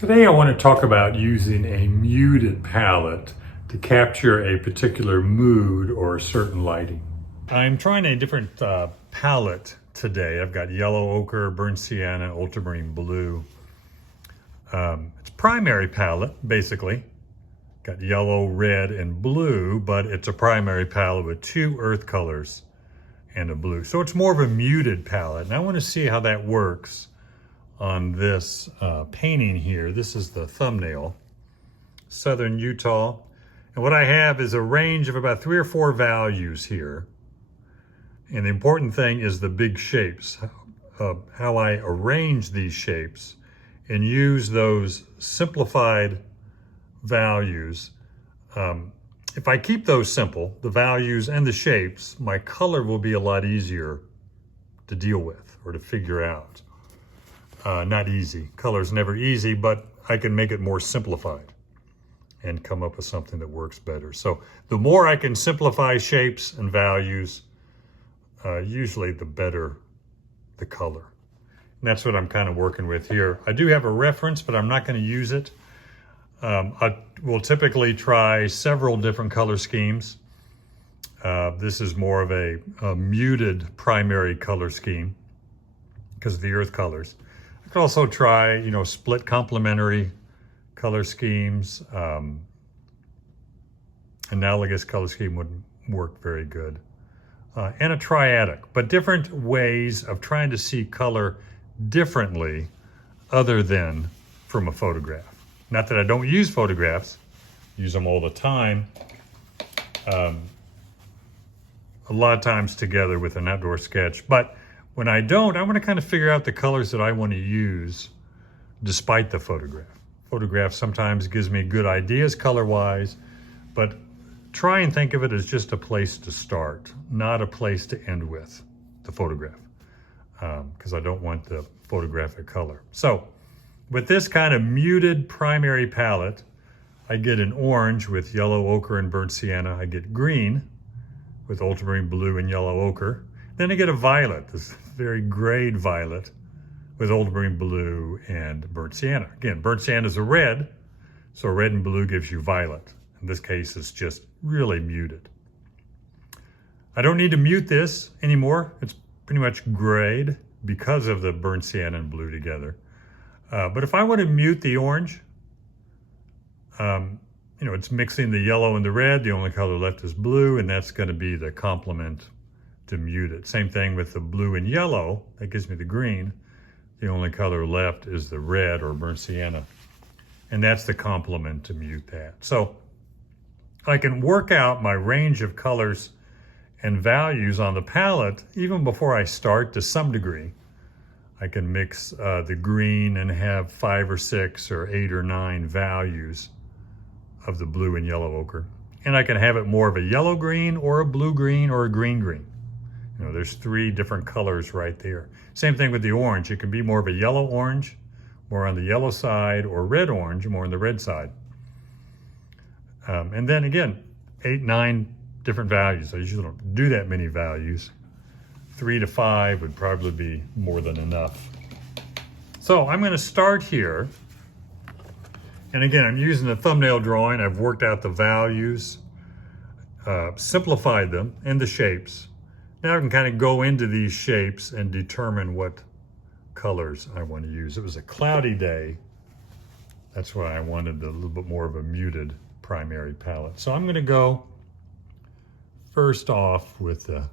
Today I want to talk about using a muted palette to capture a particular mood or a certain lighting. I'm trying a different palette today. I've got yellow ochre, burnt sienna, ultramarine blue. It's primary palette, basically. Got yellow, red, and blue, but it's a primary palette with two earth colors and a blue. So it's more of a muted palette, and I want to see how that works on this painting here. This is the thumbnail, Southern Utah. And what I have is a range of about 3 or 4 values here. And the important thing is the big shapes, how I arrange these shapes and use those simplified values. If I keep those simple, the values and the shapes, my color will be a lot easier to deal with or to figure out. Not easy. Color's never easy, but I can make it more simplified and come up with something that works better. So the more I can simplify shapes and values, usually the better the color. And that's what I'm kind of working with here. I do have a reference, but I'm not going to use it. I will typically try several different color schemes. This is more of a muted primary color scheme because of the earth colors. I could also try, split complementary color schemes. Analogous color scheme would work very good. And a triadic, but different ways of trying to see color differently other than from a photograph. Not that I don't use photographs, use them all the time. A lot of times together with an outdoor sketch, but when I don't, I want to kind of figure out the colors that I want to use despite the photograph. Photograph sometimes gives me good ideas color-wise, but try and think of it as just a place to start, not a place to end with the photograph, because I don't want the photographic color. So with this kind of muted primary palette, I get an orange with yellow ochre and burnt sienna. I get green with ultramarine blue and yellow ochre. Then I get a violet, this very grayed violet with ultramarine blue and burnt sienna. Again, burnt sienna is a red, so red and blue gives you violet. In this case, it's just really muted. I don't need to mute this anymore. It's pretty much grayed because of the burnt sienna and blue together. But if I want to mute the orange, it's mixing the yellow and the red. The only color left is blue, and that's going to be the complement to mute it. Same thing with the blue and yellow. That gives me the green. The only color left is the red or burnt sienna, and that's the complement to mute that. So I can work out my range of colors and values on the palette even before I start to some degree. I can mix the green and have 5 or 6 or 8 or 9 values of the blue and yellow ochre. And I can have it more of a yellow green or a blue green or a green green. There's 3 different colors right there. Same thing with the orange. It can be more of a yellow orange, more on the yellow side, or red orange, more on the red side. And then again, 8, 9 different values. I usually don't do that many values. 3 to 5 would probably be more than enough. So I'm going to start here. And again, I'm using the thumbnail drawing. I've worked out the values, simplified them, and the shapes. Now I can kind of go into these shapes and determine what colors I want to use. It was a cloudy day. That's why I wanted a little bit more of a muted primary palette. So I'm going to go first off with the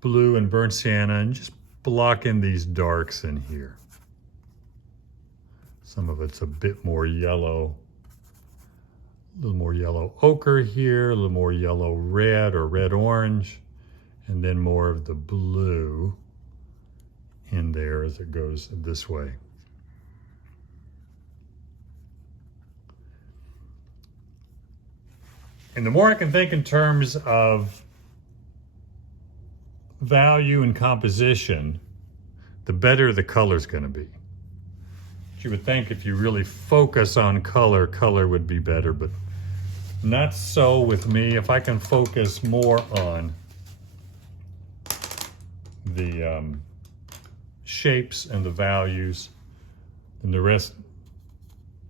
blue and burnt sienna and just block in these darks in here. Some of it's a bit more yellow, a little more yellow ochre here, a little more yellow red or red orange, and then more of the blue in there as it goes this way. And the more I can think in terms of value and composition, the better the color's going to be. You would think if you really focus on color, color would be better, but not so with me. If I can focus more on the shapes and the values, and the rest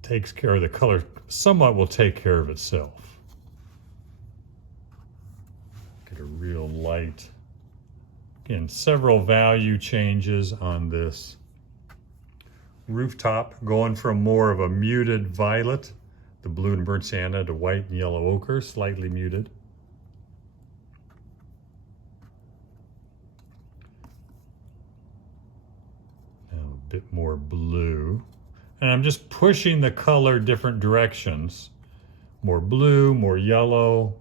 takes care of the color. Somewhat will take care of itself. Get a real light. Again, several value changes on this rooftop, going from more of a muted violet, the blue and burnt sienna, to white and yellow ochre, slightly muted. Now a bit more blue. And I'm just pushing the color different directions. More blue, more yellow.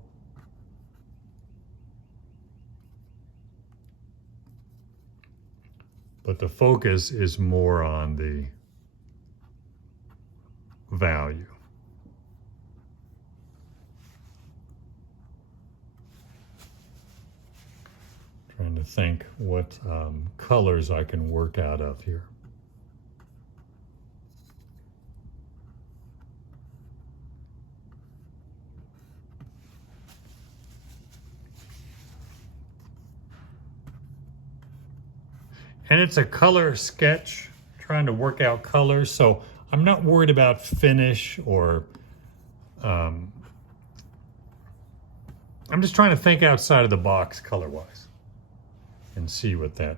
But the focus is more on the value. Trying to think what colors I can work out of here. And it's a color sketch, trying to work out colors, so I'm not worried about finish or I'm just trying to think outside of the box color-wise and see what that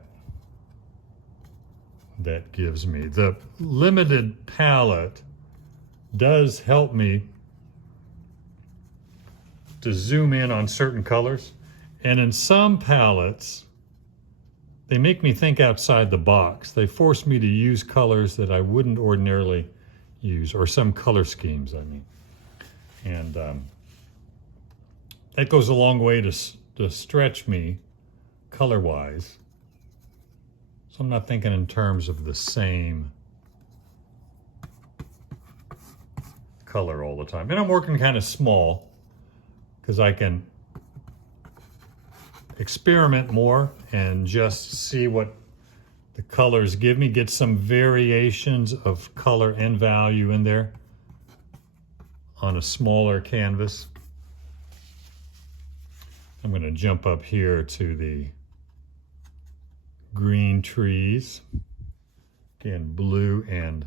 gives me. The limited palette does help me to zoom in on certain colors, and in some palettes they make me think outside the box. They force me to use colors that I wouldn't ordinarily use, or some color schemes, I mean. And that goes a long way to stretch me color-wise. So I'm not thinking in terms of the same color all the time. And I'm working kind of small because I can experiment more and just see what the colors give me, get some variations of color and value in there on a smaller canvas. I'm going to jump up here to the green trees. Again, blue and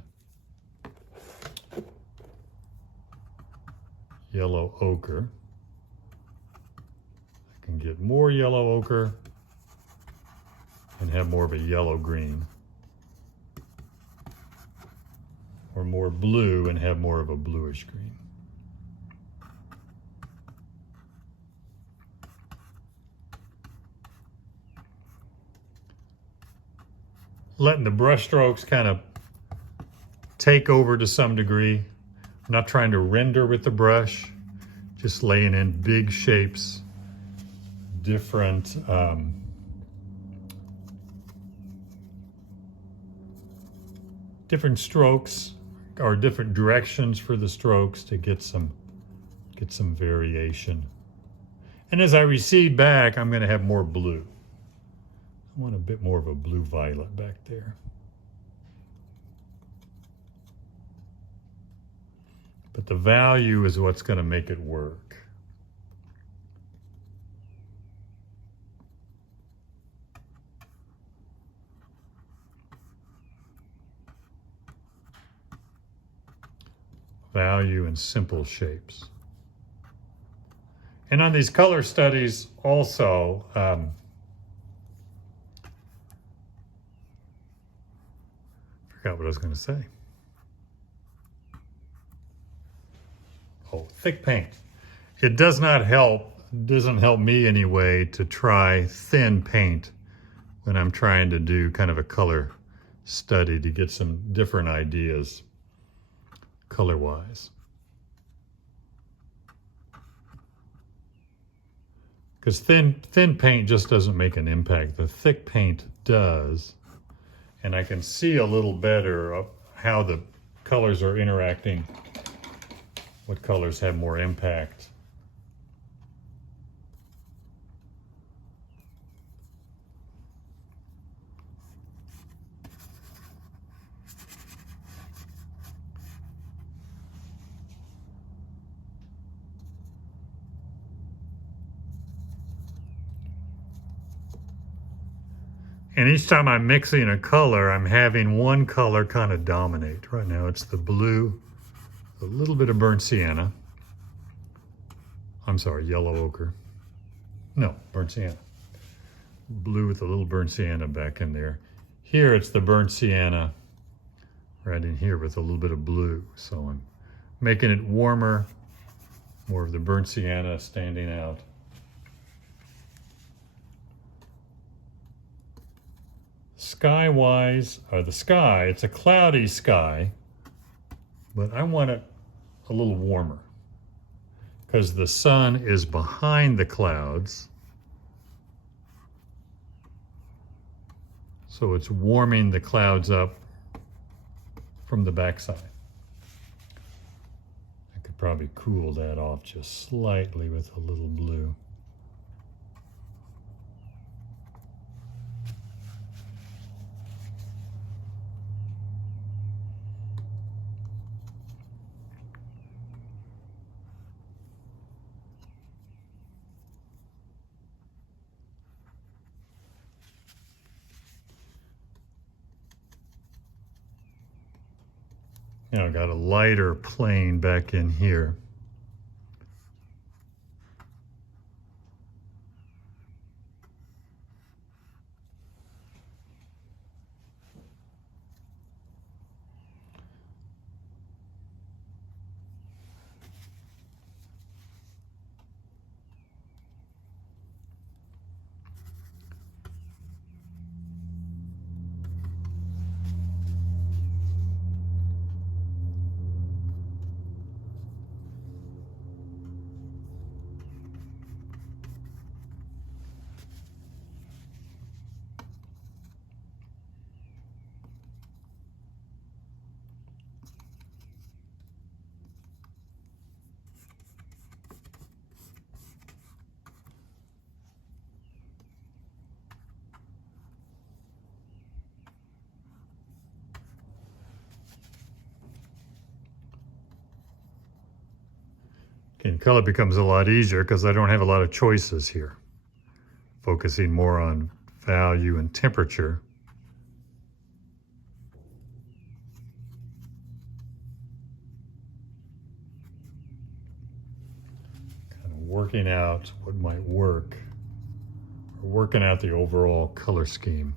yellow ochre. Can get more yellow ochre and have more of a yellow green, or more blue and have more of a bluish green. Letting the brush strokes kind of take over to some degree. I'm not trying to render with the brush, just laying in big shapes, different different strokes or different directions for the strokes to get some variation. And as I recede back, I'm going to have more blue. I want a bit more of a blue violet back there. But the value is what's going to make it work. Value in simple shapes. And on these color studies also, forgot what I was going to say. Oh, thick paint. It does not help, doesn't help me anyway, to try thin paint when I'm trying to do kind of a color study to get some different ideas color-wise. Because thin paint just doesn't make an impact. The thick paint does. And I can see a little better of how the colors are interacting, what colors have more impact. And each time I'm mixing a color, I'm having one color kind of dominate. Right now it's the blue, a little bit of burnt sienna. I'm sorry, yellow ochre. No, burnt sienna. Blue with a little burnt sienna back in there. Here it's the burnt sienna right in here with a little bit of blue. So I'm making it warmer, more of the burnt sienna standing out. Sky-wise, or the sky, it's a cloudy sky, but I want it a little warmer because the sun is behind the clouds. So it's warming the clouds up from the backside. I could probably cool that off just slightly with a little blue. Now I've got a lighter plane back in here. And color becomes a lot easier because I don't have a lot of choices here. Focusing more on value and temperature. Kind of working out what might work, or working out the overall color scheme.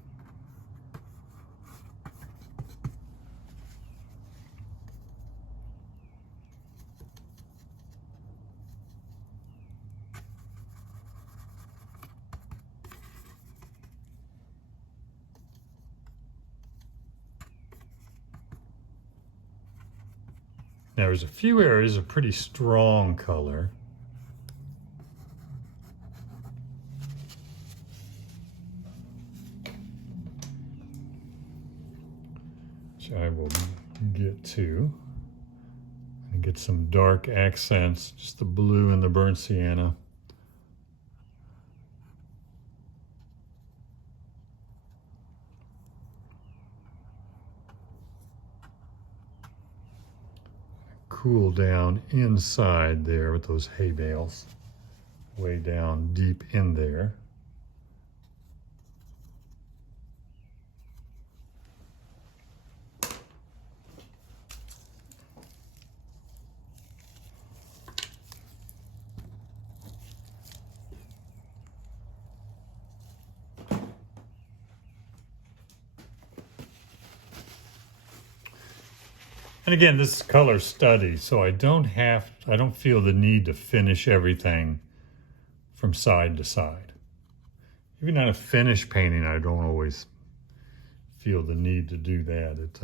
Now there's a few areas of pretty strong color. Which I will get to. And get some dark accents, just the blue and the burnt sienna. Cool down inside there with those hay bales, way down deep in there. And again, this is color study, so I don't feel the need to finish everything from side to side. Even on a finished painting, I don't always feel the need to do that. It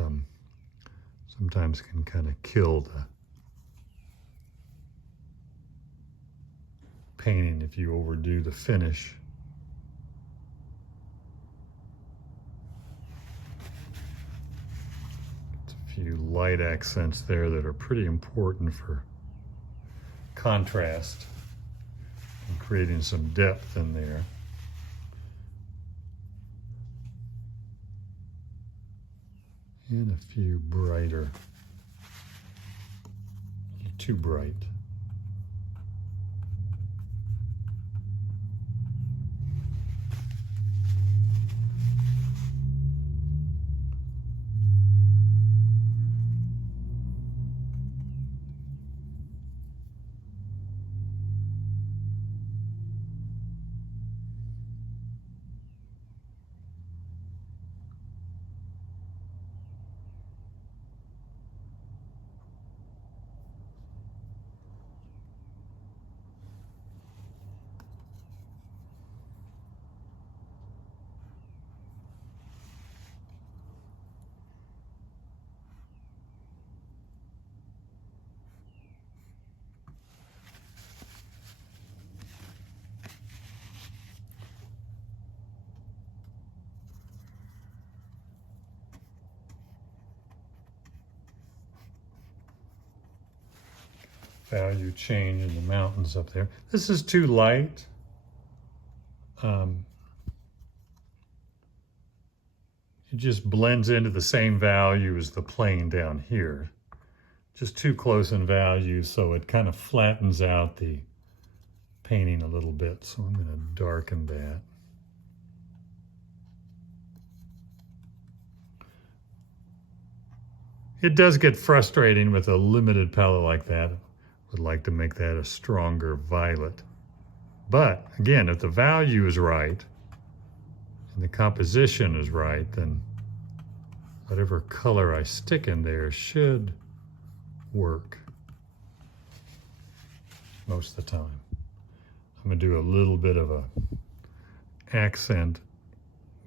sometimes can kind of kill the painting if you overdo the finish. Few light accents there that are pretty important for contrast and creating some depth in there. And a few brighter, too bright. value change in the mountains up there. This is too light. It just blends into the same value as the plane down here. Just too close in value, so it kind of flattens out the painting a little bit. So I'm going to darken that. It does get frustrating with a limited palette like that. Would like to make that a stronger violet. But again, if the value is right and the composition is right, then whatever color I stick in there should work most of the time. I'm going to do a little bit of a accent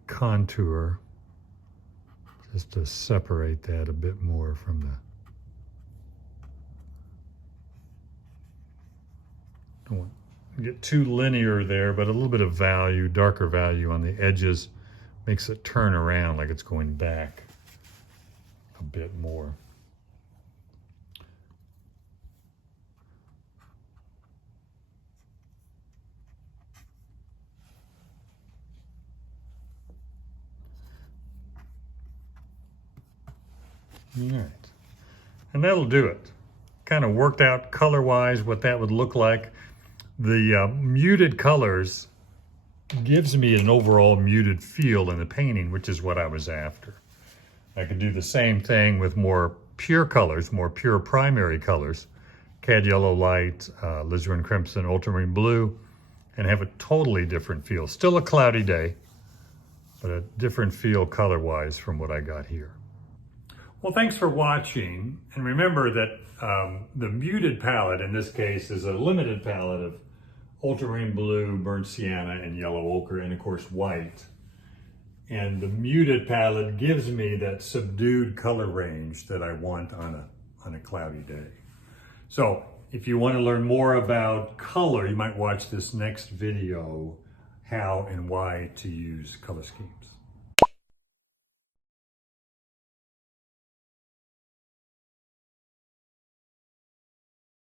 contour just to separate that a bit more from the... Don't want to get too linear there, but a little bit of value, darker value on the edges makes it turn around like it's going back a bit more. All right, and that'll do it. Kind of worked out color-wise what that would look like. The muted colors gives me an overall muted feel in the painting, which is what I was after. I could do the same thing with more pure colors, more pure primary colors, cad yellow light, alizarin crimson, ultramarine blue, and have a totally different feel. Still a cloudy day, but a different feel color-wise from what I got here. Well, thanks for watching, and remember that the muted palette in this case is a limited palette of ultramarine blue, burnt sienna, and yellow ochre, and of course white. And the muted palette gives me that subdued color range that I want on a cloudy day. So if you want to learn more about color, you might watch this next video, how and why to use color schemes.